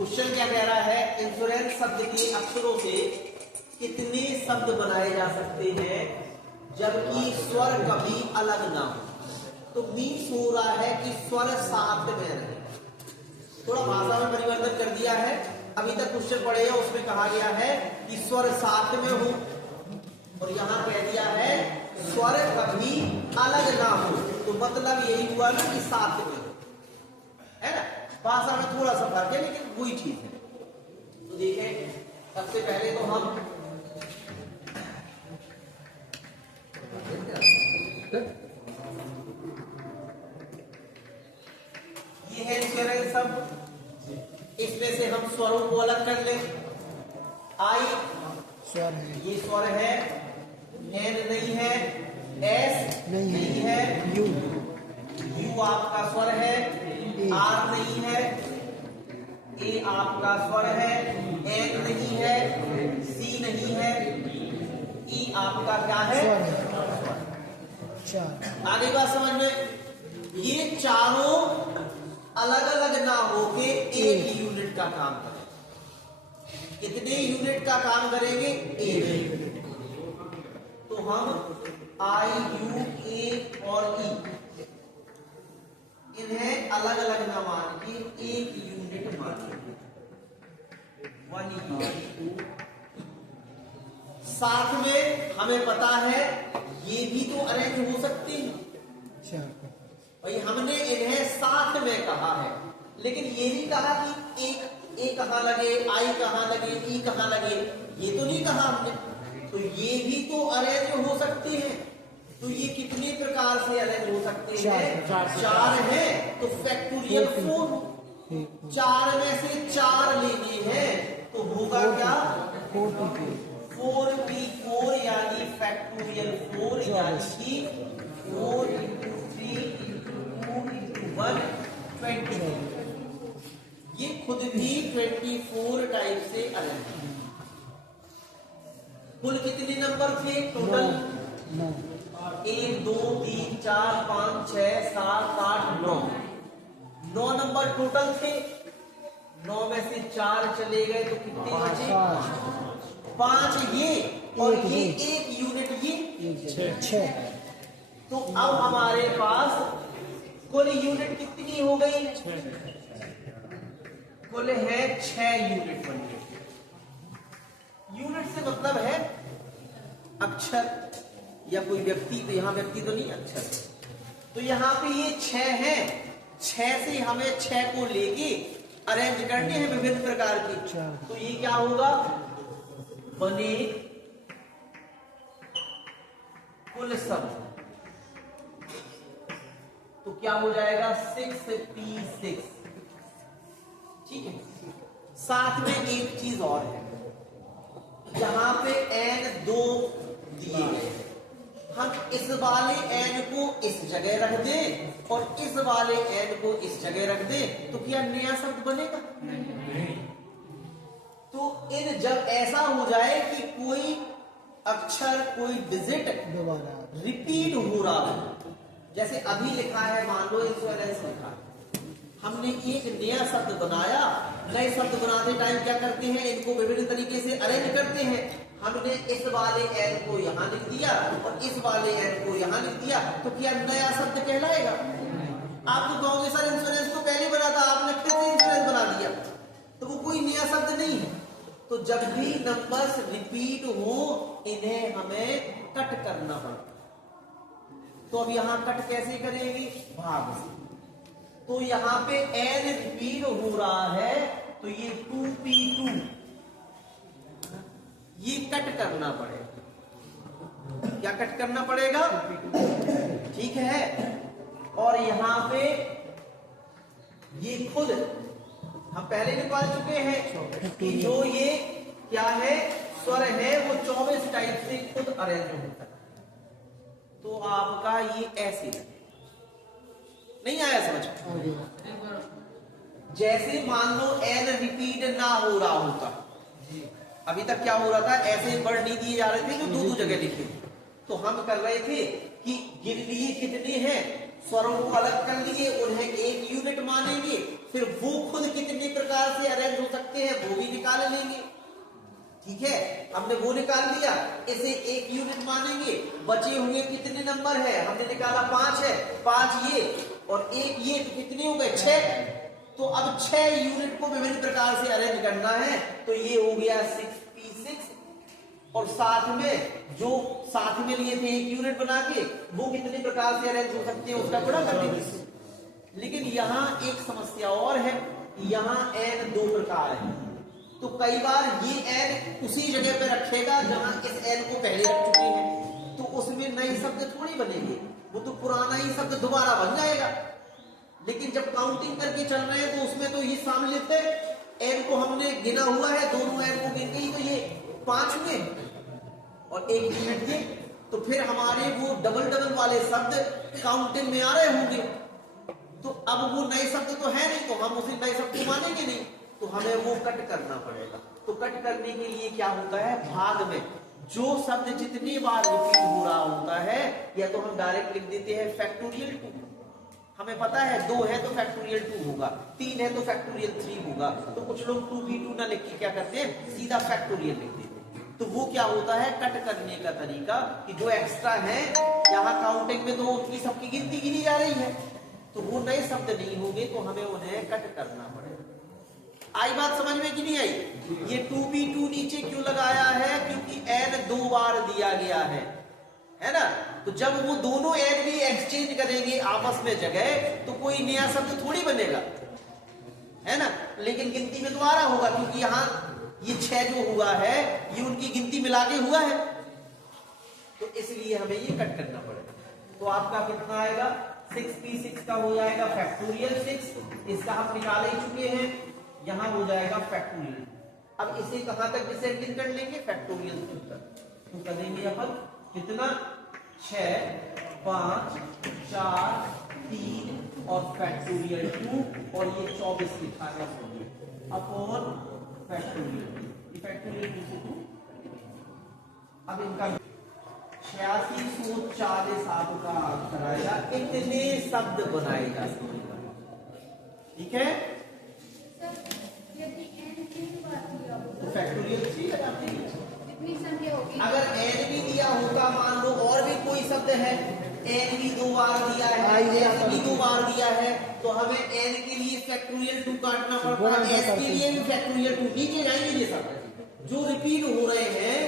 Question क्या कह रहा है, इंश्योरेंस शब्द के अक्षरों से कितने शब्द बनाए जा सकते हैं जबकि स्वर कभी अलग ना हो। तो मीन्स हो रहा है कि स्वर साथ में रहे। थोड़ा भाषा में परिवर्तन कर दिया है। अभी तक क्वेश्चन पढ़ेगा उसमें कहा गया है कि स्वर साथ में हो, और यहां कह दिया है स्वर कभी अलग ना हो। तो मतलब यही हुआ ना कि साथ में हो, है ना। भाषा में थोड़ा सा फर्क है लेकिन वही चीज है। तो देखें, सबसे पहले तो हम ये है इंश्योरेंस शब्द, इसमें से हम स्वरों को अलग कर ले। आई स्वर है, ये स्वर है, एन नहीं है, एस नहीं है, यू आपका स्वर है, आर नहीं है, ए आपका स्वर है, एन नहीं है, सी नहीं है, ई आपका क्या है, चार। आगे बात समझ में। ये चारों अलग अलग ना होके एक यूनिट का काम करेंगे। कितने यूनिट का काम करेंगे? एक। तो हम आई, यू, ए और ई इन्हें अलग अलग ना मान के एक यूनिट मानिए। 1 यूनिट। साथ में हमें पता है ये भी तो अरेंज हो सकते हैं भाई। हमने इन्हें साथ में कहा है, लेकिन ये नहीं कहा कि एक ए कहां लगे, आई कहां लगे, ई कहां लगे, ये तो नहीं कहा हमने। तो ये भी तो अरेंज हो सकते हैं। तो ये कितने प्रकार से अरेंज हो सकते हैं? चार है तो फैक्टोरियल 4। चार में से चार लेने हैं तो होगा क्या? 4p4 यानी फैक्टोरियल 4 यानी कि 4 × 3 × 2 × 1 20। ये खुद भी 24 टाइप से अरेंज है। कुल कितने नंबर थे टोटल? 1 2 3 4 5 6 7 8 9। 9 नंबर टोटल थे। 9 में से 4 चले गए तो कितने बचे? 5 ये और ये एक यूनिट, ये 6। तो अब हमारे पास कुल यूनिट कितनी हो गई? कुल है 6 यूनिट बन गए। यूनिट से मतलब है अक्षर या कोई व्यक्ति। तो यहां व्यक्ति तो नहीं, अक्षर। तो यहां पे ये 6 है। 6 से हमें 6 को लेके अरेंज करने हैं विभिन्न प्रकार की। तो ये क्या होगा? बने कुल शब्द। तो क्या हो जाएगा? 6p6। ठीक है। साथ में एक चीज और है, यहां पे n 2 दिए गए। हम इस वाले n को इस जगह रख दें और इस वाले n को इस जगह रख दें तो क्या नया शब्द बनेगा? नहीं। तो इन जब ऐसा हो जाए कि कोई अक्षर, कोई डिजिट रिपीट हो रहा है, जैसे अभी लिखा है, मान लो इंश्योरेंस लिखा है, हमने एक नया शब्द बनाया। नए शब्द बनाते टाइम क्या करते हैं? इनको विभिन्न तरीके से अरेंज करते हैं। हमने इस वाले एन को यहां लिख दिया और इस वाले एन को यहां लिख दिया, तो क्या नया शब्द कहलाएगा? आप तो कहोगे सर इंश्योरेंस तो पहले बना था, आपने फिर से इंश्योरेंस बना दिया, तो वो कोई नया शब्द नहीं है। तो जब भी नंबर्स रिपीट हो इन्हें हमें कट करना पड़ता। तो अब यहां कट कैसे करेंगे? भाग से। तो यहां पे n रिपीट हो रहा है तो ये 2p2 ये कट करना पड़ेगा। क्या कट करना पड़ेगा? ठीक है। और यहां पे ये खुद हम पहले निकाल चुके हैं कि जो ये क्या है, स्वर है, वो 24 टाइप से खुद अरेंज होता है। तो आपका ये ऐसे नहीं आया समझ? जैसे मान लो n रिपीट ना हो रहा होता, अभी तक क्या हो रहा था? ऐसे वर्ड नहीं दिए जा रहे थे जो दो जगह लिखे। तो हम कर रहे थे कि गिन लिए कितने हैं, स्वरों को अलग कर लिए, उन्हें एक यूनिट मानेंगे, फिर वो खुद कितने प्रकार से अरेंज हो सकते हैं वो भी निकाल लेंगे। ठीक है, हमने वो निकाल लिया, इसे एक यूनिट मानेंगे। बचे हुए कितने नंबर है, हमने निकाला 5 है, 5 ये और एक ये, तो कितने हो गए 6। तो अब 6 यूनिट को विभिन्न प्रकार से अरेंज करना है, तो ये हो गया 6p6 और साथ में जो साथ में लिए थे एक यूनिट बना के, वो कितने प्रकार से अरेंज हो सकते हैं उसका गुणा कर देंगे। लेकिन यहां एक समस्या और है, यहां n 2 प्रकार है, तो कई बार ये n उसी जगह पे रखेगा जहां इस n को पहले रख चुके हैं, तो उसमें नए शब्द थोड़ी बनेंगे, वो तो पुराना ही शब्द दोबारा बन जाएगा। लेकिन जब काउंटिंग करके चल रहे हैं तो उसमें तो ये शामिल थे, n को हमने गिना हुआ है, दोनों n को गिन के ही तो ये 5 हुए और एक यूनिट ये, तो फिर हमारे वो डबल डबल वाले शब्द काउंटिंग में आ रहे होंगे। तो अब वो नए शब्द तो है नहीं, तो हम उसे नए शब्द को मानेंगे नहीं, तो हमें वो कट करना पड़ेगा। तो कट करने के लिए क्या होता है, भाग में जो शब्द जितनी बार रिपीट हो रहा होता है, या तो हम डायरेक्ट लिख देते हैं फैक्टोरियल 2, हमें पता है 2 है तो फैक्टोरियल 2 होगा, 3 है तो फैक्टोरियल 3 होगा, तो कुछ लोग 2b2 ना लिख के क्या करते हैं सीधा फैक्टोरियल लिख देते हैं। तो वो क्या होता है कट करने का तरीका, कि जो एक्स्ट्रा है यहाँ काउंटिंग में तो उनकी सबकी गिनती गिनी जा रही है, तो वो नए शब्द नहीं होंगे, तो हमें उन्हें कट करना पड़ेगा। आई बात समझ में कि नहीं आई? ये 2b2 नीचे क्यों लगाया है, क्योंकि n 2 बार दिया गया है ना, तो जब वो दोनों n भी एक्सचेंज करेंगे आपस में जगह, तो कोई नया शब्द थोड़ी बनेगा, है ना। लेकिन गिनती में तो आ रहा होगा, क्योंकि यहाँ ये 6 जो हुआ है ये उनकी गिनती मिला के हुआ है, तो इसलिए हमें ये कट करना पड़ेगा। तो आपका कितना आएगा, 6p6 का हो जाएगा फैक्टोरियल 6, इसका हम निकाल ही चुके हैं, यहां हो जाएगा फैक्टोरियल। अब इसे कहां तक डिसेंडिंग कर लेंगे, फैक्टोरियल 2 तक। तो करेंगे अपन कितना, 6 5 4 3 और फैक्टोरियल 2, और ये 24 लिखा है अपॉन फैक्टोरियल, ये फैक्टोरियल 2 से 2। अब इनका 8640 आपका आंसर आएगा, इतने शब्द बनाए जा सकते, ठीक है। तो फैक्टोरियल 3 लगाते हैं, अगर n भी दिया होगा, मान लो और भी कोई शब्द है, n भी 2 बार दिया है, s भी 2 बार दिया है, तो हमें n के लिए फैक्टोरियल 2 काटना पड़ता है, s के लिए भी फैक्टोरियल 2, नीचे जाएंगे ये शब्द जो रिपीट हो रहे हैं